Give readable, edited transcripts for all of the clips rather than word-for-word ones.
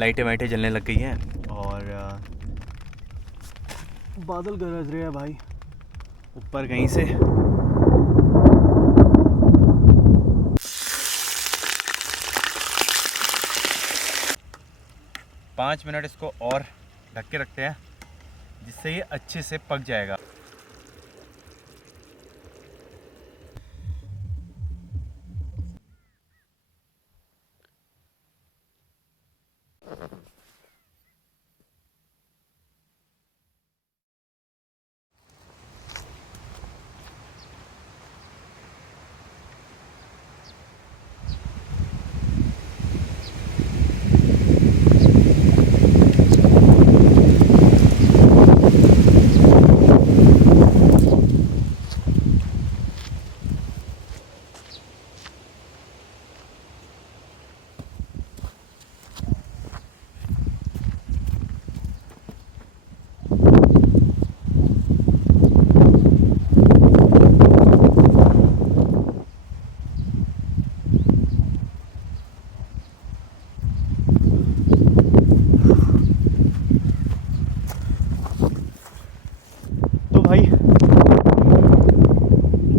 लाइटें वाइटें जलने लग गई हैं और बादल गरज रहे हैं भाई ऊपर कहीं से। 5 मिनट इसको और ढक के रखते हैं जिससे ये अच्छे से पक जाएगा।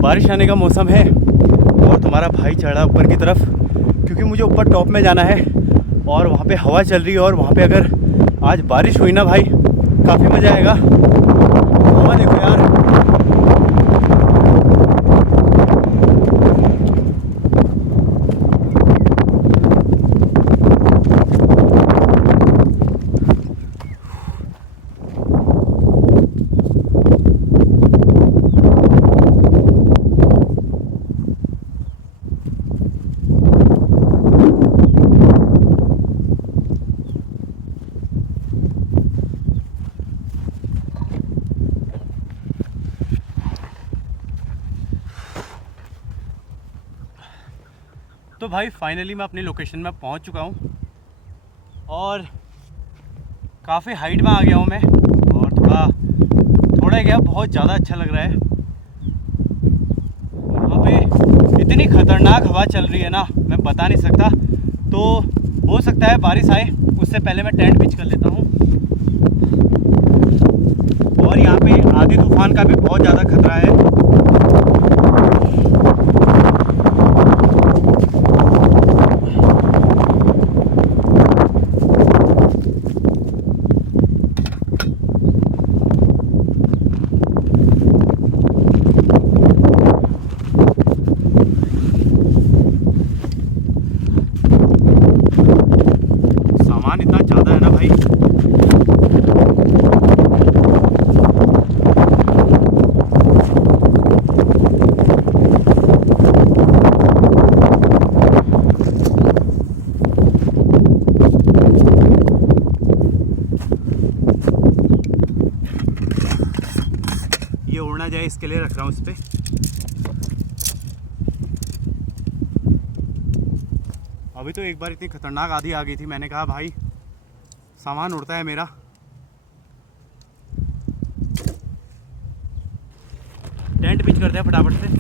बारिश आने का मौसम है और तुम्हारा भाई चढ़ा ऊपर की तरफ क्योंकि मुझे ऊपर टॉप में जाना है और वहाँ पे हवा चल रही है और वहाँ पे अगर आज बारिश हुई ना भाई काफ़ी मज़ा आएगा। हवा देखो यार। तो भाई फाइनली मैं अपनी लोकेशन में पहुंच चुका हूं और काफ़ी हाइट में आ गया हूं मैं और थोड़ा क्या बहुत ज़्यादा अच्छा लग रहा है। वहाँ पे इतनी ख़तरनाक हवा चल रही है ना मैं बता नहीं सकता। तो हो सकता है बारिश आए उससे पहले मैं टेंट पिच कर लेता हूँ। और यहाँ पे आंधी तूफान का भी बहुत ज़्यादा खतरा है। उड़ ना जाए इसके लिए रख रहा हूँ इस पे। अभी तो एक बार इतनी खतरनाक आंधी आ गई थी मैंने कहा भाई सामान उड़ता है मेरा। टेंट पिच करते हैं फटाफट से।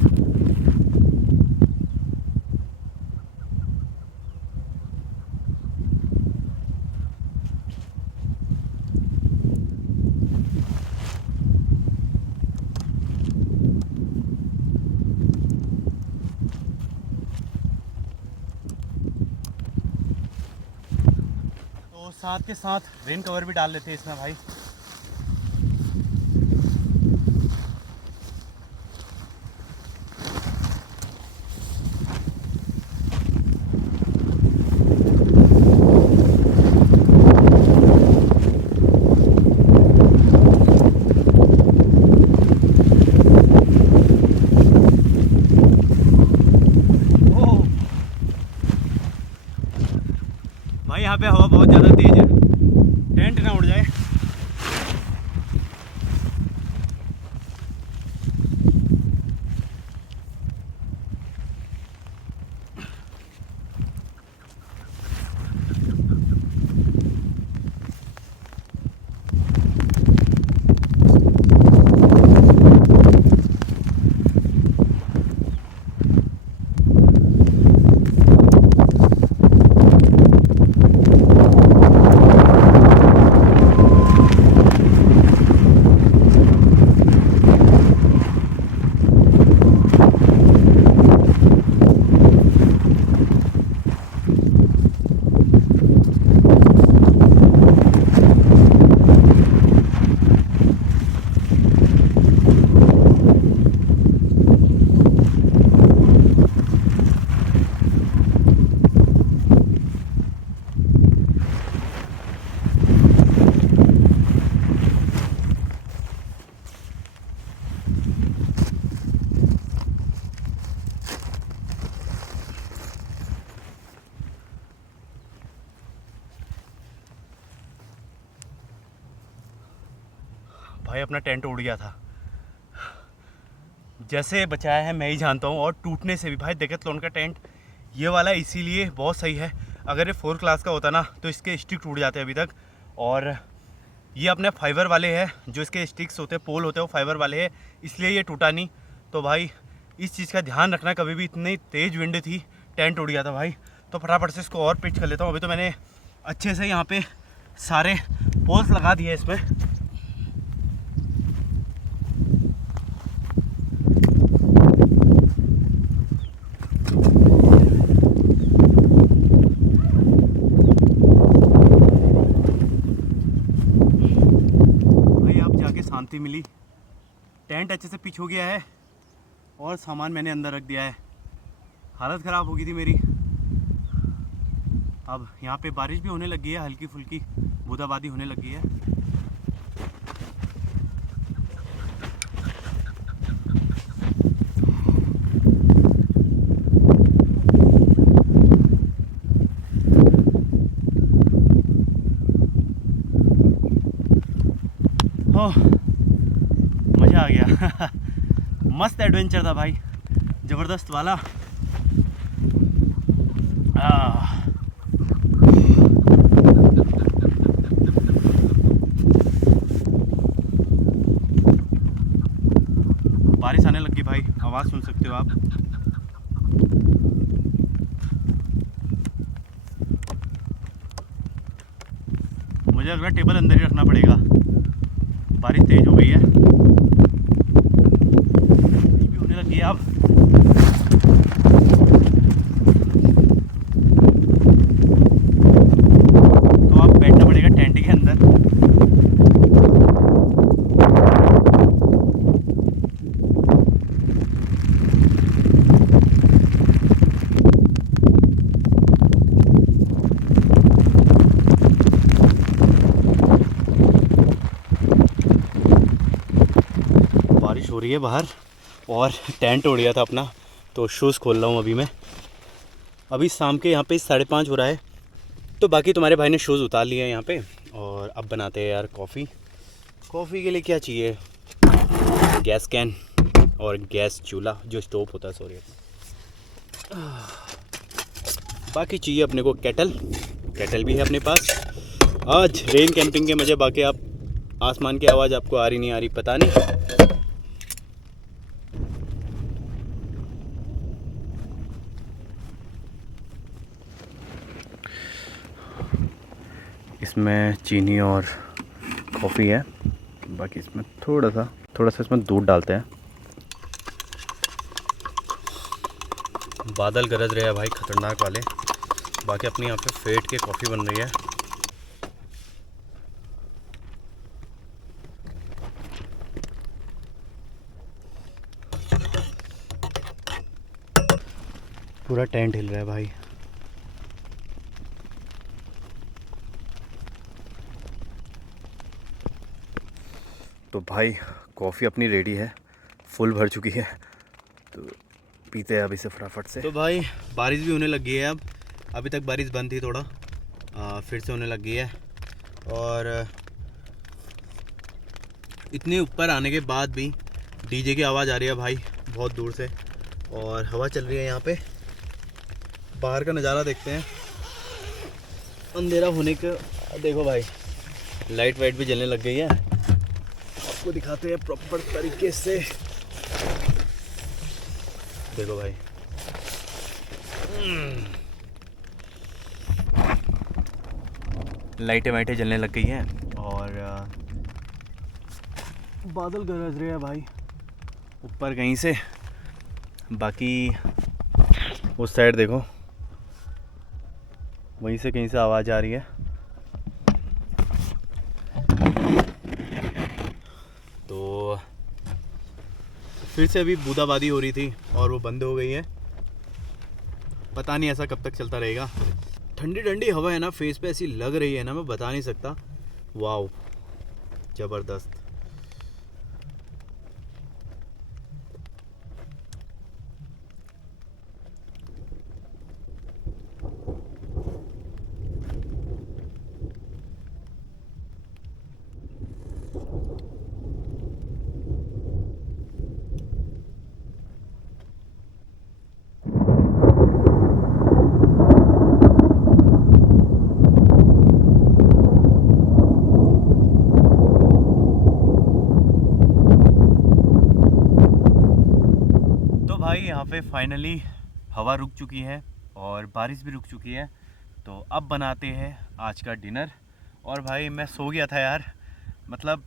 साथ के साथ रेन कवर भी डाल लेते हैं इसमें भाई। भाई यहाँ पे हवा बहुत ज़्यादा तेज है टेंट ना उड़ जाए। भाई अपना टेंट उड़ गया था। जैसे बचाया है मैं ही जानता हूँ। और टूटने से भी भाई डेकैथलॉन का टेंट ये वाला इसीलिए बहुत सही है। अगर ये 4 क्लास का होता ना तो इसके स्टिक टूट जाते अभी तक। और ये अपने फाइबर वाले हैं, जो इसके स्टिक्स होते हैं, पोल होते हैं, वो फाइबर वाले हैं, इसलिए ये टूटा नहीं। तो भाई इस चीज़ का ध्यान रखना, कभी भी इतनी तेज़ विंड थी, टेंट उड़ गया था भाई। तो फटाफट से इसको और पिच कर लेता हूँ। अभी तो मैंने अच्छे से यहाँ पे सारे पोल्स लगा दिए इसमें। शांति मिली, टेंट अच्छे से पिच हो गया है और सामान मैंने अंदर रख दिया है। हालत ख़राब हो गई थी मेरी। अब यहाँ पे बारिश भी होने लगी है, हल्की फुल्की बूंदाबांदी होने लगी है। मज़ा आ गया। मस्त एडवेंचर था भाई, ज़बरदस्त वाला। बारिश आने लगी भाई, आवाज़ सुन सकते हो आप। मुझे लग रहा है टेबल अंदर ही रखना पड़ेगा, बारिश तेज हो गई है, भी होने लगी है अब। तो आप बैठना पड़ेगा टेंट के अंदर। बारिश हो रही है बाहर और टेंट उड़ गया था अपना, तो शूज़ खोल रहा हूँ अभी मैं। अभी शाम के यहाँ पे 5:30 हो रहा है। तो बाकी तुम्हारे भाई ने शूज़ उतार लिए हैं यहाँ पे, और अब बनाते हैं यार कॉफ़ी। कॉफ़ी के लिए क्या चाहिए, गैस कैन और गैस चूल्हा, जो स्टोव होता है, सॉरी। बाकी चाहिए अपने को केटल, केटल भी है अपने पास। आज रेन कैंपिंग के मज़े। बाकी आप आसमान की आवाज़ आपको आ रही नहीं आ रही पता नहीं। इसमें चीनी और कॉफ़ी है। बाकी इसमें थोड़ा सा इसमें दूध डालते हैं। बादल गरज रहे हैं भाई, ख़तरनाक वाले। बाकी अपनी यहाँ पे फेट के कॉफ़ी बन रही है। पूरा टेंट हिल रहा है भाई। तो भाई कॉफ़ी अपनी रेडी है, फुल भर चुकी है, तो पीते हैं अब इसे फटाफट से। तो भाई बारिश भी होने लगी है अब। अभी तक बारिश बंद थी थोड़ा, फिर से होने लगी है। और इतने ऊपर आने के बाद भी डीजे की आवाज़ आ रही है भाई बहुत दूर से, और हवा चल रही है यहाँ पे। बाहर का नज़ारा देखते हैं। अंधेरा होने का देखो भाई, लाइट वाइट भी जलने लग गई है। आपको दिखाते हैं प्रॉपर तरीके से, देखो भाई। लाइटें वाइटें जलने लग गई हैं और बादल गरज रहे हैं भाई ऊपर कहीं से। बाकी उस साइड देखो, वहीं से कहीं से आवाज़ आ रही है। तो फिर से अभी बूंदाबांदी हो रही थी और वो बंद हो गई है। पता नहीं ऐसा कब तक चलता रहेगा। ठंडी ठंडी हवा है ना, फेस पे ऐसी लग रही है ना, मैं बता नहीं सकता। वाओ, ज़बरदस्त। भाई यहाँ पे फाइनली हवा रुक चुकी है और बारिश भी रुक चुकी है। तो अब बनाते हैं आज का डिनर। और भाई मैं सो गया था यार, मतलब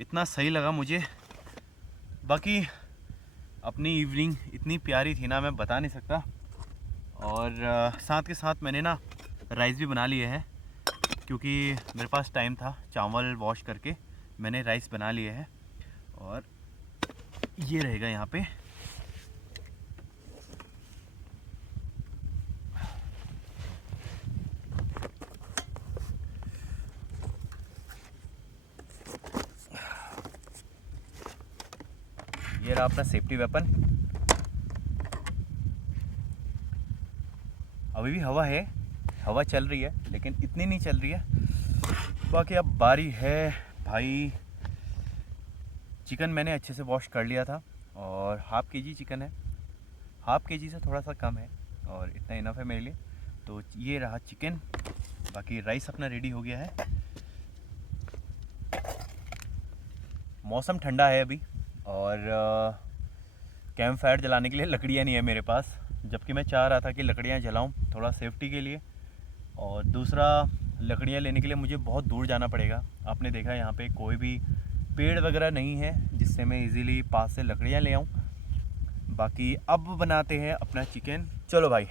इतना सही लगा मुझे। बाकी अपनी इवनिंग इतनी प्यारी थी ना, मैं बता नहीं सकता। और साथ के साथ मैंने ना राइस भी बना लिए हैं, क्योंकि मेरे पास टाइम था। चावल वॉश करके मैंने राइस बना लिए हैं और ये रहेगा यहाँ पे। ये रहा अपना सेफ्टी वेपन। अभी भी हवा है, हवा चल रही है, लेकिन इतनी नहीं चल रही है। बाकी अब बारी है भाई। चिकन मैंने अच्छे से वॉश कर लिया था और हाफ़ के जी चिकन है, हाफ़ के जी से थोड़ा सा कम है और इतना इनफ है मेरे लिए। तो ये रहा चिकन। बाकी राइस अपना रेडी हो गया है। मौसम ठंडा है अभी और कैंप फायर जलाने के लिए लकड़ियाँ नहीं है मेरे पास, जबकि मैं चाह रहा था कि लकड़ियाँ जलाऊं थोड़ा सेफ्टी के लिए। और दूसरा, लकड़ियाँ लेने के लिए मुझे बहुत दूर जाना पड़ेगा। आपने देखा यहाँ पे कोई भी पेड़ वगैरह नहीं है जिससे मैं इजीली पास से लकड़ियाँ ले आऊँ। बाकी अब बनाते हैं अपना चिकन। चलो भाई,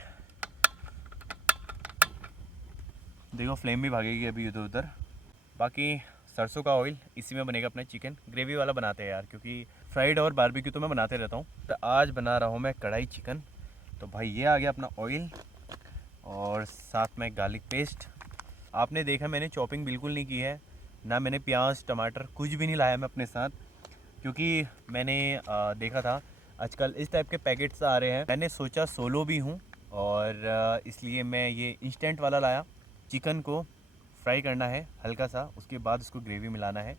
देखो फ्लेम भी भागेगी अभी इधर उधर। बाकी सरसों का ऑयल, इसी में बनेगा अपना चिकन। ग्रेवी वाला बनाते हैं यार, क्योंकि फ्राइड और बारबेक्यू तो मैं बनाते रहता हूँ। तो आज बना रहा हूँ मैं कढ़ाई चिकन। तो भाई ये आ गया अपना ऑयल और साथ में गार्लिक पेस्ट। आपने देखा मैंने चॉपिंग बिल्कुल नहीं की है, ना मैंने प्याज टमाटर कुछ भी नहीं लाया मैं अपने साथ, क्योंकि मैंने देखा था आजकल इस टाइप के पैकेट्स आ रहे हैं। मैंने सोचा सोलो भी हूँ और इसलिए मैं ये इंस्टेंट वाला लाया। चिकन को फ्राई करना है हल्का सा, उसके बाद उसको ग्रेवी मिलाना है।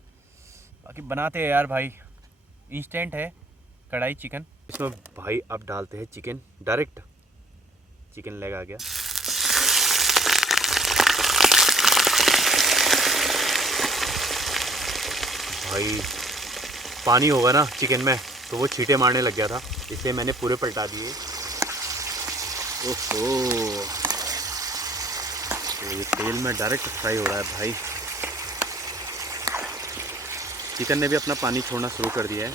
बाकी बनाते हैं यार भाई, इंस्टेंट है कढ़ाई चिकन। इसमें भाई अब डालते हैं चिकन डायरेक्ट। चिकन लेग आ गया। भाई पानी होगा ना चिकन में तो वो छींटे मारने लग गया था, इसलिए मैंने पूरे पलटा दिए। ओहो, तो ये तेल में डायरेक्ट फ्राई हो रहा है भाई। चिकन ने भी अपना पानी छोड़ना शुरू कर दिया है।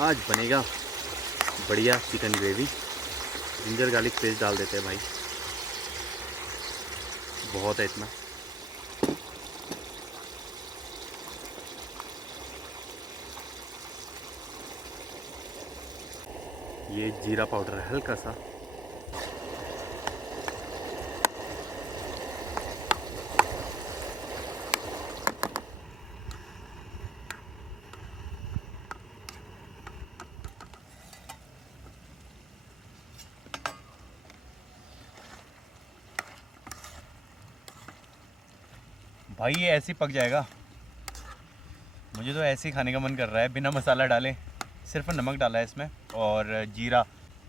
आज बनेगा बढ़िया chicken gravy. Ginger garlic paste डाल देते हैं भाई, बहुत है इतना। ये जीरा पाउडर है हल्का सा। भाई ये ऐसे ही पक जाएगा। मुझे तो ऐसे ही खाने का मन कर रहा है, बिना मसाला डाले। सिर्फ नमक डाला है इसमें और जीरा,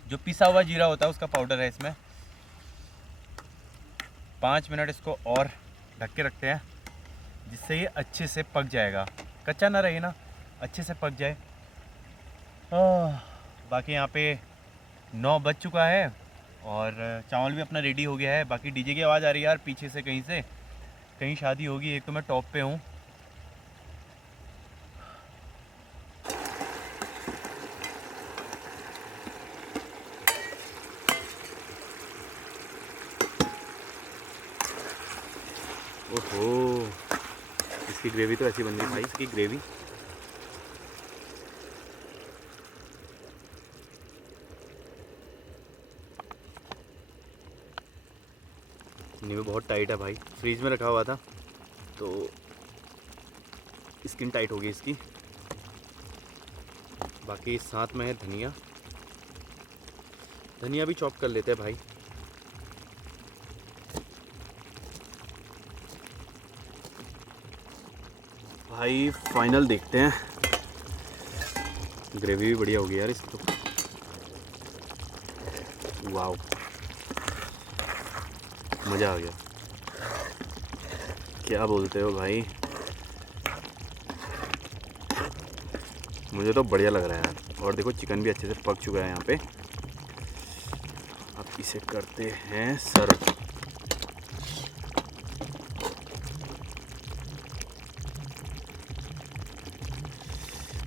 जो पिसा हुआ जीरा होता है उसका पाउडर है इसमें। 5 मिनट इसको और ढक के रखते हैं, जिससे ये अच्छे से पक जाएगा, कच्चा ना रहे ना, अच्छे से पक जाए। बाकी यहाँ पे 9 बज चुका है और चावल भी अपना रेडी हो गया है। बाकी डीजे की आवाज़ आ रही है यार पीछे से, कहीं शादी होगी। एक तो मैं टॉप पे हूँ। ओहो, इसकी ग्रेवी तो ऐसी बन गई भाई। इसकी ग्रेवी नींबू बहुत टाइट है भाई, फ्रीज में रखा हुआ था तो स्किन टाइट हो गई इसकी। बाकी साथ में है धनिया, धनिया भी चॉप कर लेते हैं भाई। भाई फाइनल देखते हैं। ग्रेवी भी बढ़िया हो गई यार इसकी तो। वाओ, मज़ा आ गया। क्या बोलते हो भाई। मुझे तो बढ़िया लग रहा है यार। और देखो चिकन भी अच्छे से पक चुका है यहाँ पे। अब इसे करते हैं सर्व।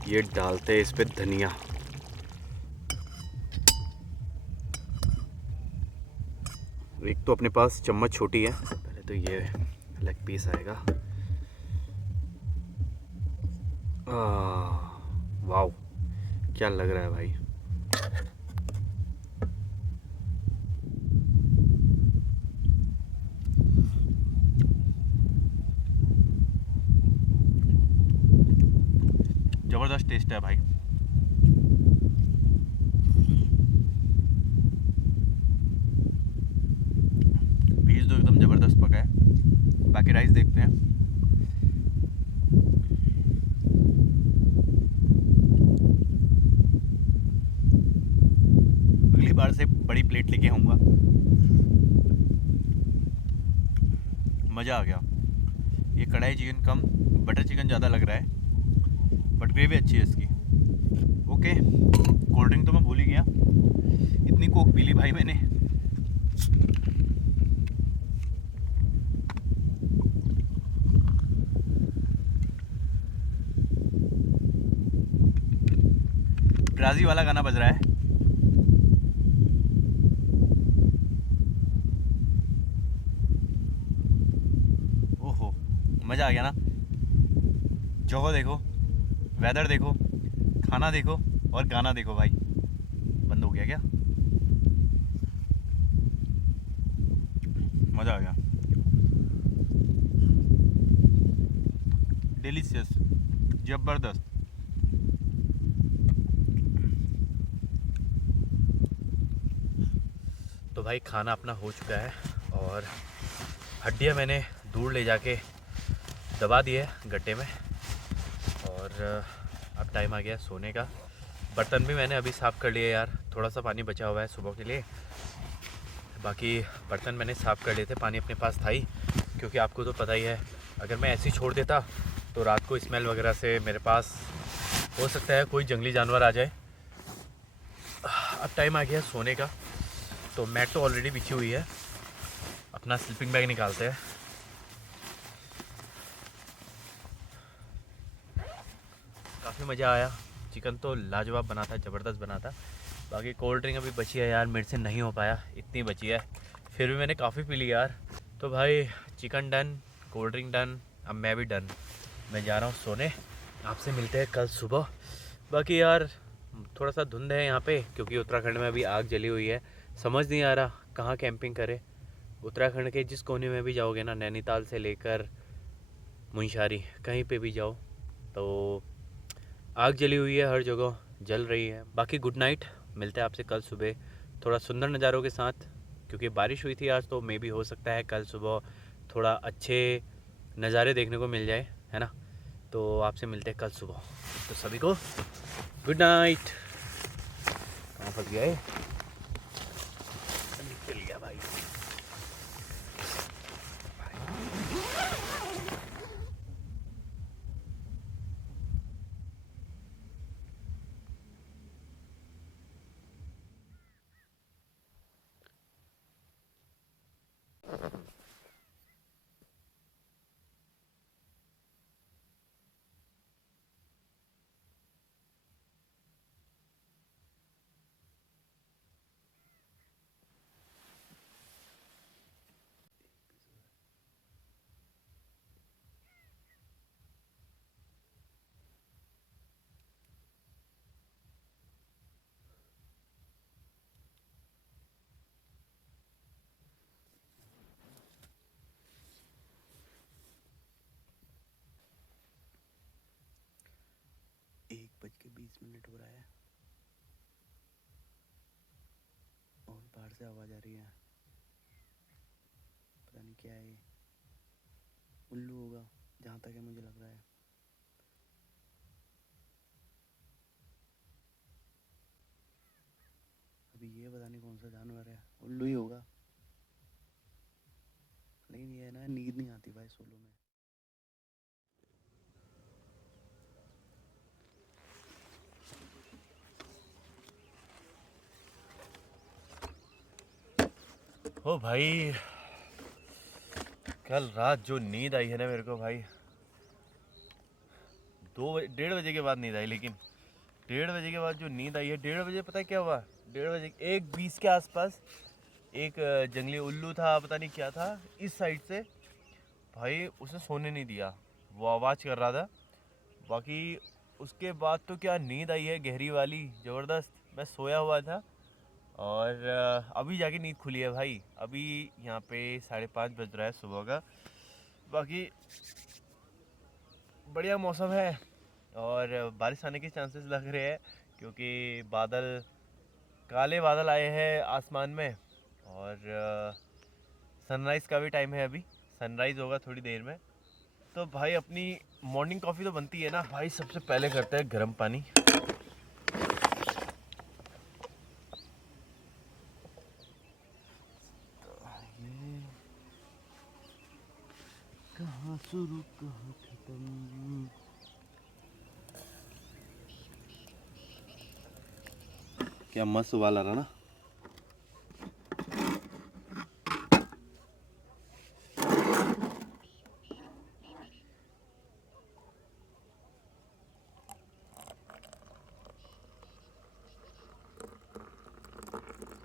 ये डालते हैं इस पे धनिया। एक तो अपने पास चम्मच छोटी है, पहले तो ये लेग पीस आएगा। वाव, क्या लग रहा है भाई। ज़बरदस्त टेस्ट है भाई। पीस तो एकदम ज़बरदस्त पका है। बाकी राइस देखते हैं। अगली बार से बड़ी प्लेट लेके आऊँगा। मज़ा आ गया। ये कढ़ाई चिकन कम, बटर चिकन ज़्यादा लग रहा है, बट ग्रेवी अच्छी है इसकी। ओके, कोल्ड ड्रिंक तो मैं भूल ही गया। इतनी कोक पी ली भाई मैंने। ड्राजी वाला गाना बज रहा है। ओहो, मज़ा आ गया ना। जगह देखो, वेदर देखो, खाना देखो और गाना देखो भाई। बंद हो गया क्या? मज़ा आ गया। डिलीशियस, ज़बरदस्त। तो भाई खाना अपना हो चुका है और हड्डियाँ मैंने दूर ले जाके दबा दी है गड्ढे में। और अब टाइम आ गया सोने का। बर्तन भी मैंने अभी साफ़ कर लिए यार, थोड़ा सा पानी बचा हुआ है सुबह के लिए। बाकी बर्तन मैंने साफ़ कर लिए थे, पानी अपने पास था ही। क्योंकि आपको तो पता ही है, अगर मैं ऐसे ही छोड़ देता तो रात को स्मेल वगैरह से मेरे पास हो सकता है कोई जंगली जानवर आ जाए। अब टाइम आ गया सोने का। तो मैट तो ऑलरेडी बिछी हुई है, अपना स्लीपिंग बैग निकालते हैं। काफ़ी मज़ा आया। चिकन तो लाजवाब बना था, ज़बरदस्त बना था। बाकी कोल्ड ड्रिंक अभी बची है यार, मेरे से नहीं हो पाया, इतनी बची है। फिर भी मैंने काफ़ी पी ली यार। तो भाई chicken done, cold drink done, अब मैं भी डन। मैं जा रहा हूँ सोने। आपसे मिलते हैं कल सुबह। बाकी यार थोड़ा सा धुंध है यहाँ पे, क्योंकि उत्तराखंड में अभी आग जली हुई है। समझ नहीं आ रहा कहाँ कैंपिंग करें। उत्तराखंड के जिस कोने में भी जाओगे ना, नैनीताल से लेकर मुंशारी, कहीं पे भी जाओ तो आग जली हुई है, हर जगह जल रही है। बाकी गुड नाइट, मिलते हैं आपसे कल सुबह थोड़ा सुंदर नज़ारों के साथ। क्योंकि बारिश हुई थी आज, तो मे भी हो सकता है कल सुबह थोड़ा अच्छे नज़ारे देखने को मिल जाए, है ना। तो आपसे मिलते हैं कल सुबह। तो सभी को गुड नाइट। कहाँ फंस गया है? निकल गया भाई। एक बज के 20 मिनट हो रहा है और बाहर से आवाज़ आ रही है। पता नहीं क्या है, उल्लू होगा जहाँ तक है मुझे लग रहा है। अभी ये पता नहीं कौन सा जानवर है, उल्लू ही होगा। लेकिन ये है ना, नींद नहीं आती भाई सोलो में। ओ भाई, कल रात जो नींद आई है ना मेरे को भाई, 1:30 बजे के बाद नींद आई, लेकिन 1:30 बजे के बाद जो नींद आई है, 1:30 बजे पता है क्या हुआ? 1:30 बजे 1:20 के आसपास एक जंगली उल्लू था, पता नहीं क्या था, इस साइड से भाई उसे सोने नहीं दिया, वो आवाज़ कर रहा था। बाकी उसके बाद तो क्या नींद आई है, गहरी वाली, ज़बरदस्त। मैं सोया हुआ था और अभी जाके नींद खुली है भाई। अभी यहाँ पे 5:30 बज रहा है सुबह का। बाकी बढ़िया मौसम है और बारिश आने के चांसेस लग रहे हैं, क्योंकि काले बादल आए हैं आसमान में। और सनराइज़ का भी टाइम है, अभी सनराइज़ होगा थोड़ी देर में। तो भाई अपनी मॉर्निंग कॉफ़ी तो बनती है ना भाई, सबसे पहले करते हैं गर्म पानी। कहाँ शुरू कहाँ खत्म, क्या मस्त उबाल आ रहा ना।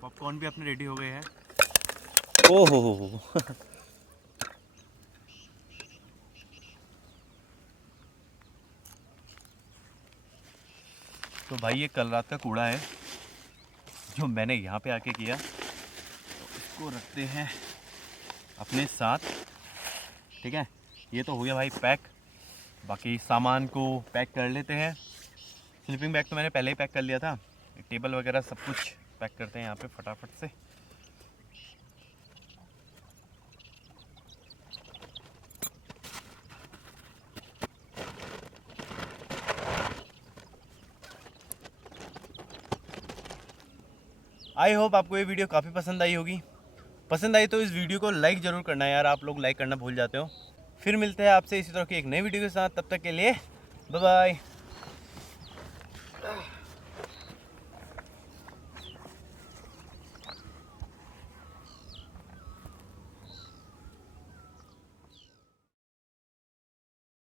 पॉपकॉर्न भी अपने रेडी हो गए हैं। ओ हो तो भाई ये कल रात का कूड़ा है जो मैंने यहाँ पे आके किया, तो इसको रखते हैं अपने साथ। ठीक है, ये तो हो गया भाई पैक। बाकी सामान को पैक कर लेते हैं। स्लीपिंग बैग तो मैंने पहले ही पैक कर लिया था, टेबल वगैरह सब कुछ पैक करते हैं यहाँ पे फटाफट से। आई होप आपको ये वीडियो काफ़ी पसंद आई होगी। पसंद आई तो इस वीडियो को लाइक ज़रूर करना यार, आप लोग लाइक करना भूल जाते हो। फिर मिलते हैं आपसे इसी तरह की एक नई वीडियो के साथ, तब तक के लिए बाय बाय।